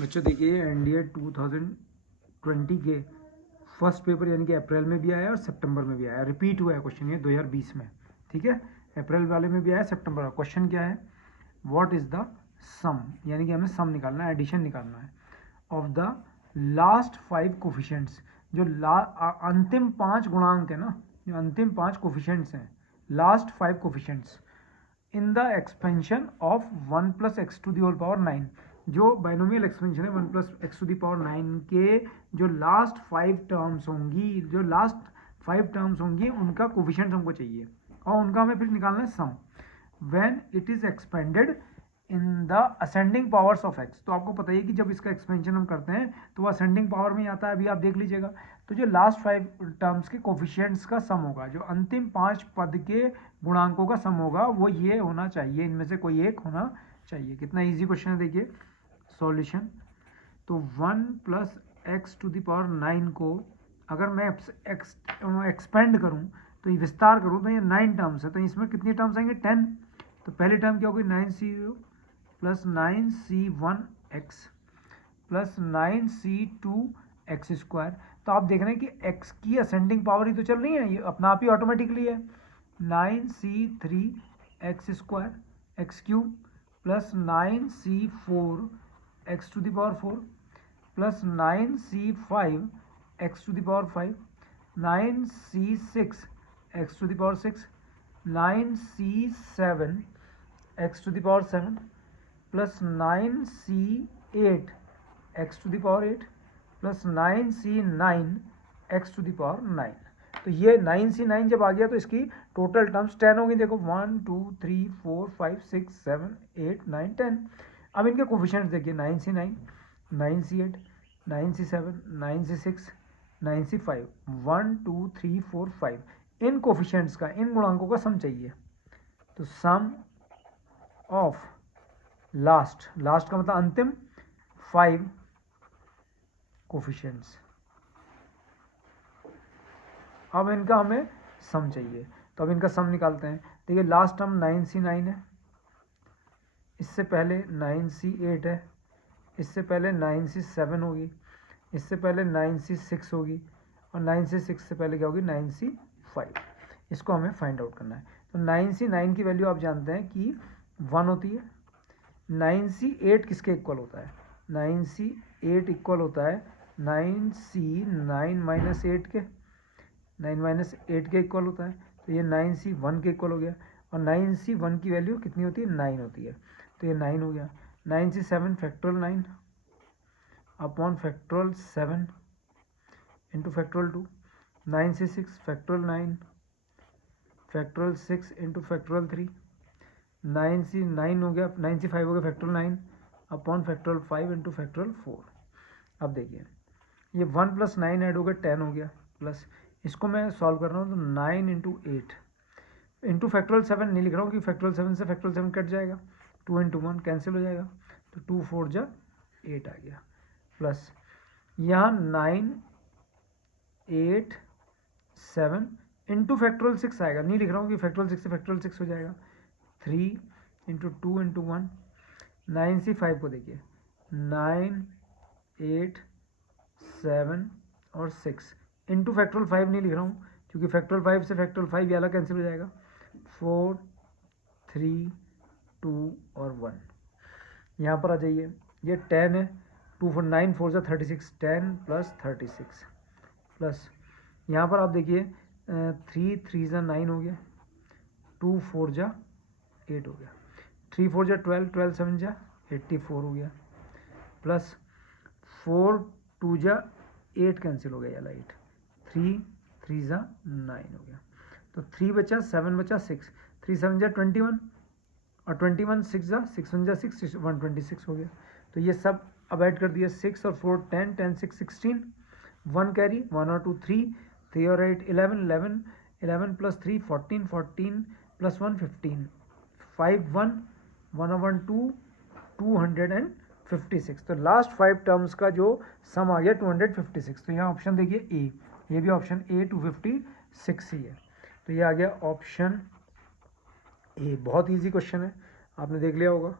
बच्चों देखिए एनडीए 2020 के फर्स्ट पेपर यानी कि अप्रैल में भी आया और सितंबर में भी आया, रिपीट हुआ है क्वेश्चन ये 2020 में। ठीक है, अप्रैल वाले में भी आया, सितंबर का क्वेश्चन क्या है, व्हाट इज द सम, यानी कि हमें सम निकालना है, एडिशन निकालना है ऑफ द लास्ट 5 कोफिशिएंट्स, जो अंतिम 5 गुणांक है ना, जो अंतिम 5 कोफिशिएंट्स हैं, last 5 coefficients in the expansion of 1 plus x to the whole power 9, जो बाइनोमियल एक्सपेंशन है 1 plus x to the power 9 के जो लास्ट 5 टर्म्स होंगी, जो लास्ट 5 टर्म्स होंगी उनका कोफिशिएंट हमको चाहिए और उनका हमें फिर निकालना है sum when it is expanded in the ascending powers of x. तो आपको पता ही है कि जब इसका एक्सपेंशन हम करते हैं तो वो असेंडिंग पावर में ही आता है, अभी आप देख लीजिएगा। तो जो लास्ट 5 टर्म्स के कोफिशिएंट्स का सम होगा, जो अंतिम 5 पद के गुणांकों का सम होगा, वो ये होना चाहिए, इनमें से कोई एक होना चाहिए। कितना इजी क्वेश्चन है देखिए सॉल्यूशन। तो 1 plus x to the power 9 को अगर मैं एक्सपेंड करूं, तो ये विस्तार करूं, तो ये 9 टर्म्स है, तो इसमें कितनी टर्म्स आएंगे 10। तो पहली टर्म क्या होगी 9c0 plus 9c1 x plus 9c2 x square. तो आप देख रहे हैं कि x की असेंडिंग पावर ही तो चल रही है, ये अपना आप ही ऑटोमेटिकली है। 9c3 x square x cube plus 9c4 x to the power 4 plus 9c5 x to the power 5, 9c6 x to the power 6, 9c7 x to the power 7 plus 9c8 x to the power 8 plus 9c9 x to the power 9। तो ये 9c9 जब आ गया तो इसकी total terms 10 होगी। देखो 1 2 3 4 5 6 7 8 9 10। अब इनके कोफिशिएंट्स देखिए 9c9 9c8 9c7 9c6 9c5 1 2 3 4 5, इन कोफिशिएंट्स का, इन गुणांकों का सम चाहिए। तो सम ऑफ लास्ट का मतलब अंतिम 5 कोफिशिएंट्स, अब इनका हमें सम चाहिए। तो अब इनका सम निकालते हैं। देखिए लास्ट टर्म 9c9 है, इससे पहले 9c8 है, इससे पहले 9c7 होगी, इससे पहले 9c6 होगी और 9c6 से पहले क्या होगी 9c5। इसको हमें फाइंड आउट करना है। तो 9c9 की वैल्यू आप जानते हैं कि 1 होती है। 9c8 किसके इक्वल होता है, 9c8 इक्वल होता है 9c9 माइनस 8 के, 9 माइनस 8 के इक्वल होता है। तो ये 9c1 के इक्वल हो गया और 9c1 की वैल्यू कितनी होती है 9 होती है, तो ये 9 हो गया। 9c7 factorial 9 upon factorial 7 into factorial 2, 9c6 factorial 9 factorial 6 into factorial 3, 9c9 हो गया, 9c5 हो गया factorial 9 upon factorial 5 into factorial 4। अब देखिए ये 1 प्लस 9 ऐड हो गया 10 हो गया, प्लस इसको मैं सॉल्व कर रहा हूँ तो 9 इंटू 8 इंटू फैक्टोरियल 7 नहीं लिख रहा हूँ कि फैक्टोरियल 7 से फैक्टोरियल 7 कट जाएगा, 2 इंटू 1 कैंसिल हो जाएगा, तो 2 4 जा 8 आ गया, प्लस यहाँ 9 8 7 इंटू फैक्टोरियल 6 आएगा, नहीं लिख रहा हूँ कि फैक्टोरियल 6 से फैक्टोरियल 6 हो जाएगा, 3 इंटू 2 इंटू 1। 9c5 को देखिए 9 8 7 और 6 इंटू फैक्टोरियल 5 नहीं लिख रहा हूँ क्योंकि फैक्टोरियल 5 से फैक्टोरियल 5 ये वाला कैंसिल हो जाएगा, 4 3 2 और 1। यहाँ पर आ जाइए, ये 10 है, 2 4 9 4 जा 36, 10 प्लस 36 प्लस यहाँ पर आप देखिए 3 3 जा 9 हो गया, 2 4 जा 8 हो गया, 3 4 जा 12, 12 7 जा 84 हो गया, प्लस 4 2 जा 8 कैंसिल हो गया, याला 8, 3 3 जा 9 हो गया, तो 3 बचा 7 बचा 6, 3 7 जा 21 और 21 6 जा 6 1 जा 6 126 हो गया। तो ये सब अब ऐड कर दिया, 6 और 4 10 10 6 16, 1 कैरी 1 और 2 3 3 और 8 11 11 11 प्लस 3 14 14 प्लस 1 15 5 1 1 और 1 2 256। तो लास्ट 5 टर्म्स का जो सम आ गया 256। तो यहाँ ऑप्शन देखिए ए, ये भी ऑप्शन ए 256 ही है, तो ये आ गया ऑप्शन ए। बहुत इजी क्वेश्चन है, आपने देख लिया होगा।